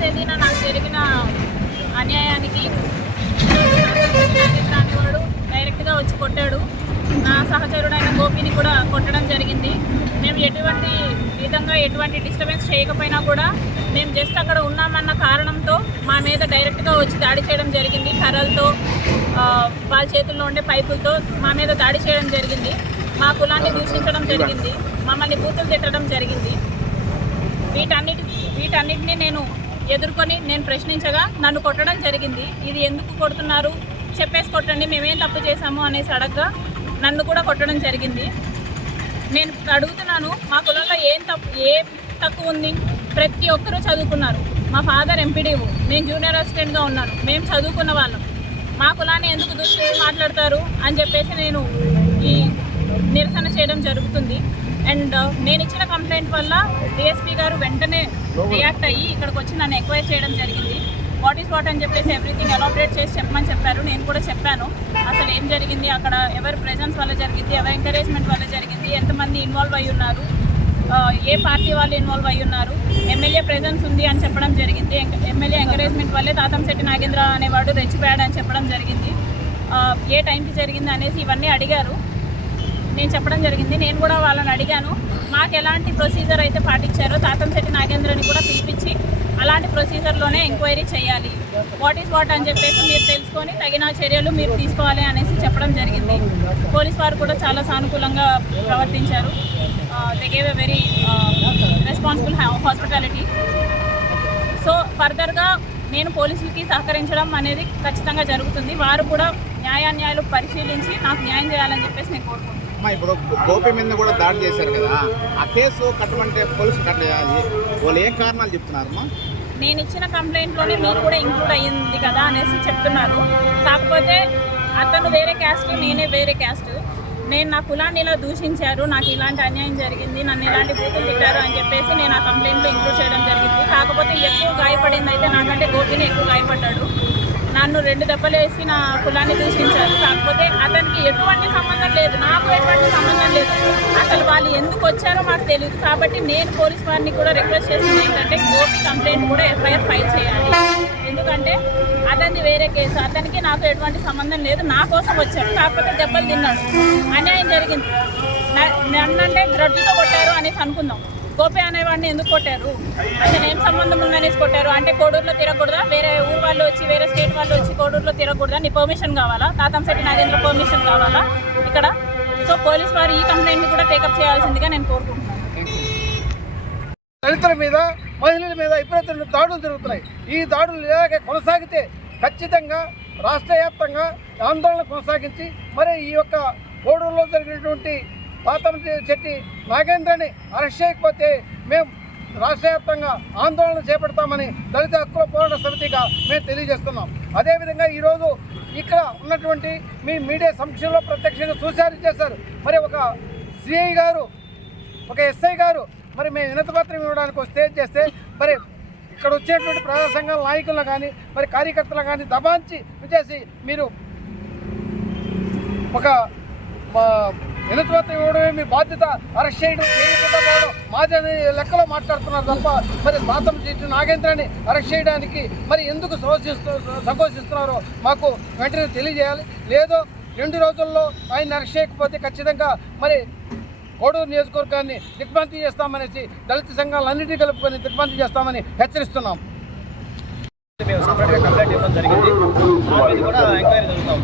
తేదీన నాకు జరిగిన అన్యాయానికి అనేవాడు డైరెక్ట్గా వచ్చి కొట్టాడు. నా సహచరుడైన గోపిని కూడా కొట్టడం జరిగింది. మేము ఎటువంటి విధంగా ఎటువంటి డిస్టర్బెన్స్ చేయకపోయినా కూడా మేము జస్ట్ అక్కడ ఉన్నామన్న కారణంతో మా మీద డైరెక్ట్గా వచ్చి దాడి చేయడం జరిగింది. కర్రలతో, వాళ్ళ చేతుల్లో ఉండే పైపులతో మా మీద దాడి చేయడం జరిగింది. మా కులాన్ని దూషించడం జరిగింది. మమ్మల్ని బూతులు తిట్టడం జరిగింది. వీటన్నిటిని నేను ఎదుర్కొని నేను ప్రశ్నించగా నన్ను కొట్టడం జరిగింది. ఇది ఎందుకు కొడుతున్నారు, చెప్పేసి కొట్టండి, మేమేం తప్పు చేశాము అనేసి అడగగా నన్ను కూడా కొట్టడం జరిగింది. నేను అడుగుతున్నాను, మా కులంలో ఏం తక్కువ ఉంది? ప్రతి ఒక్కరూ చదువుకున్నారు. మా ఫాదర్ ఎంపీడీఓ, నేను జూనియర్ అసిస్టెంట్గా ఉన్నాను. మేము చదువుకున్న వాళ్ళం. మా కులాన్ని ఎందుకు దూషించి మాట్లాడతారు అని చెప్పేసి నేను ఈ నిరసన చేయడం జరుగుతుంది. అండ్ నేను ఇచ్చిన కంప్లైంట్ వల్ల డిఎస్పీ గారు వెంటనే రియాక్ట్ అయ్యి ఇక్కడికి వచ్చి నన్ను ఎంక్వైరీ చేయడం జరిగింది. వాట్ ఈస్ వాట్ అని చెప్పేసి ఎవ్రీథింగ్ ఎలాబరేట్ చేసి చెప్పమని చెప్పారు. నేను కూడా చెప్పాను అసలు ఏం జరిగింది, అక్కడ ఎవరి ప్రెజెన్స్ వల్ల జరిగింది, ఎవరి ఎంకరేజ్మెంట్ వల్ల జరిగింది, ఎంతమంది ఇన్వాల్వ్ అయ్యి ఉన్నారు, ఏ పార్టీ వాళ్ళు ఇన్వాల్వ్ అయ్యి ఉన్నారు, ఎమ్మెల్యే ప్రెజెన్స్ ఉంది అని చెప్పడం జరిగింది. ఎమ్మెల్యే ఎంకరేజ్మెంట్ వల్లే తాతంశెట్టి నాగేంద్ర అనేవాడు రెచ్చిపోయాడు అని చెప్పడం జరిగింది. ఏ టైంకి జరిగింది అనేసి ఇవన్నీ అడిగారు. నేను చెప్పడం జరిగింది. నేను కూడా వాళ్ళని అడిగాను, మాకు ఎలాంటి ప్రొసీజర్ అయితే పాటించారో తాతంశెట్టి నాగేంద్రని కూడా పిలిపించి అలాంటి ప్రొసీజర్లోనే ఎంక్వైరీ చేయాలి, వాట్ ఈస్ వాట్ అని చెప్పేసి మీరు తెలుసుకొని తగిన చర్యలు మీరు తీసుకోవాలి అనేసి చెప్పడం జరిగింది. పోలీస్ వారు కూడా చాలా సానుకూలంగా ప్రవర్తించారు. They gave a very responsible hospitality. So ఫర్దర్గా నేను పోలీసులకి సహకరించడం అనేది ఖచ్చితంగా జరుగుతుంది. వారు కూడా న్యాయాన్యాయాలు పరిశీలించి నాకు న్యాయం చేయాలని చెప్పేసి నేను కోరుకుంటున్నాను. ఇప్పుడు గోపి మీద కూడా దాడి చేశారు కదా, ఆ కేసు కట్టమంటే పోలీసు కట్టేయాలి, వాళ్ళు ఏం కారణాలు చెప్తున్నారమ్మా? నేను ఇచ్చిన కంప్లైంట్లోనే మీరు కూడా ఇంక్లూడ్ అయ్యింది కదా అనేసి చెప్తున్నారు. కాకపోతే అతను వేరే క్యాస్ట్, నేనే వేరే క్యాస్ట్. నేను నా కులాన్ని ఇలా దూషించారు, నాకు ఇలాంటి అన్యాయం జరిగింది, నన్ను ఇలాంటి బూతులు తిట్టారు అని చెప్పేసి నేను ఆ కంప్లైంట్లో ఇంక్లూడ్ చేయడం జరిగింది. కాకపోతే ఎక్కువ గాయపడింది అయితే నాకంటే గోపిని ఎక్కువ గాయపడ్డాడు. నన్ను 2 దెబ్బలు వేసి నా కులాన్ని దూషించారు. కాకపోతే అతనికి ఎటువంటి సంబంధం లేదు, నాకు ఎటువంటి సంబంధం లేదు. అసలు వాళ్ళు ఎందుకు వచ్చారో మాకు తెలియదు. కాబట్టి నేను పోలీస్ వారిని కూడా రిక్వెస్ట్ చేసింది ఏంటంటే గోపి కంప్లైంట్ కూడా ఎఫ్ఐఆర్ ఫైల్ చేయాలి. ఎందుకంటే అతనిది వేరే కేసు, అతనికి నాకు ఎటువంటి సంబంధం లేదు. నా కోసం వచ్చాడు, కాకపోతే దెబ్బలు తిన్నాడు, అన్యాయం జరిగింది. నన్నంటే గ్రడ్జుతో కొట్టారు అనేసి అనుకుందాం. గోపి అనేవాడిని ఎందుకు కొట్టారు, అతను ఏం సంబంధం ఉందనేసి కొట్టారు అంటే కోడూరులో తిరగకూడదా, వేరే ఊరు వాళ్ళు వచ్చి వేరే స్టేట్ వాళ్ళు వచ్చి కోడూరులో తిరగకూడదా, నీ పర్మిషన్ కావాలా, తాతంశెట్టి నాగేంద్ర పర్మిషన్ కావాలా ఇక్కడ? సో పోలీస్ వారు ఈ కంప్లైంట్ని కూడా టేకప్ చేయాల్సిందిగా నేను కోరుకుంటున్నాను. దళితుల మీద, మహిళల మీద విపరీతమైన దాడులు జరుగుతున్నాయి. ఈ దాడులు ఇలాగే కొనసాగితే ఖచ్చితంగా రాష్ట్ర వ్యాప్తంగా ఆందోళన కొనసాగించి మరి ఈ యొక్క కోడూరులో జరిగినటువంటి తాతంశెట్టి నాగేంద్రని అరెస్ట్ చేయకపోతే మేము రాష్ట్ర వ్యాప్తంగా ఆందోళన చేపడతామని దళిత హక్కుల పోరాట సమితిగా మేము తెలియజేస్తున్నాం. అదేవిధంగా ఈరోజు ఇక్కడ ఉన్నటువంటి మీ మీడియా సమక్షంలో ప్రత్యక్షంగా చూశారు చేశారు. మరి ఒక సిఐ గారు, ఒక ఎస్ఐ గారు మరి మేము వినతిపత్రం ఇవ్వడానికి వస్తే చేస్తే మరి ఇక్కడ వచ్చేటువంటి ప్రజా సంఘాల నాయకులను కానీ మరి కార్యకర్తలను కానీ దబాంచి చేసి మీరు ఒక వినతిపత్రం ఇవ్వడమే మీ బాధ్యత, అరెస్ట్ చేయడం చేయకుండా పోవడం మాది లెక్కలో మాట్లాడుతున్నారు తప్ప మరి తాతంశెట్టి నాగేంద్రని అరెస్ట్ చేయడానికి మరి ఎందుకు సంకోచిస్తున్నారో మాకు వెంటనే తెలియజేయాలి. లేదో 2 రోజుల్లో ఆయన అరెస్ట్ చేయకపోతే ఖచ్చితంగా మరి కోడూరు నియోజకవర్గాన్ని దిగ్భ్రాంతి చేస్తామనేసి దళిత సంఘాలన్నింటినీ కలుపుకొని దిగ్భ్రాంతి చేస్తామని హెచ్చరిస్తున్నాం. మేము సపరేట్గా కంప్లైంట్ ఇవ్వడం జరిగింది. కూడా ఎంక్వైరీ జరుగుతాం.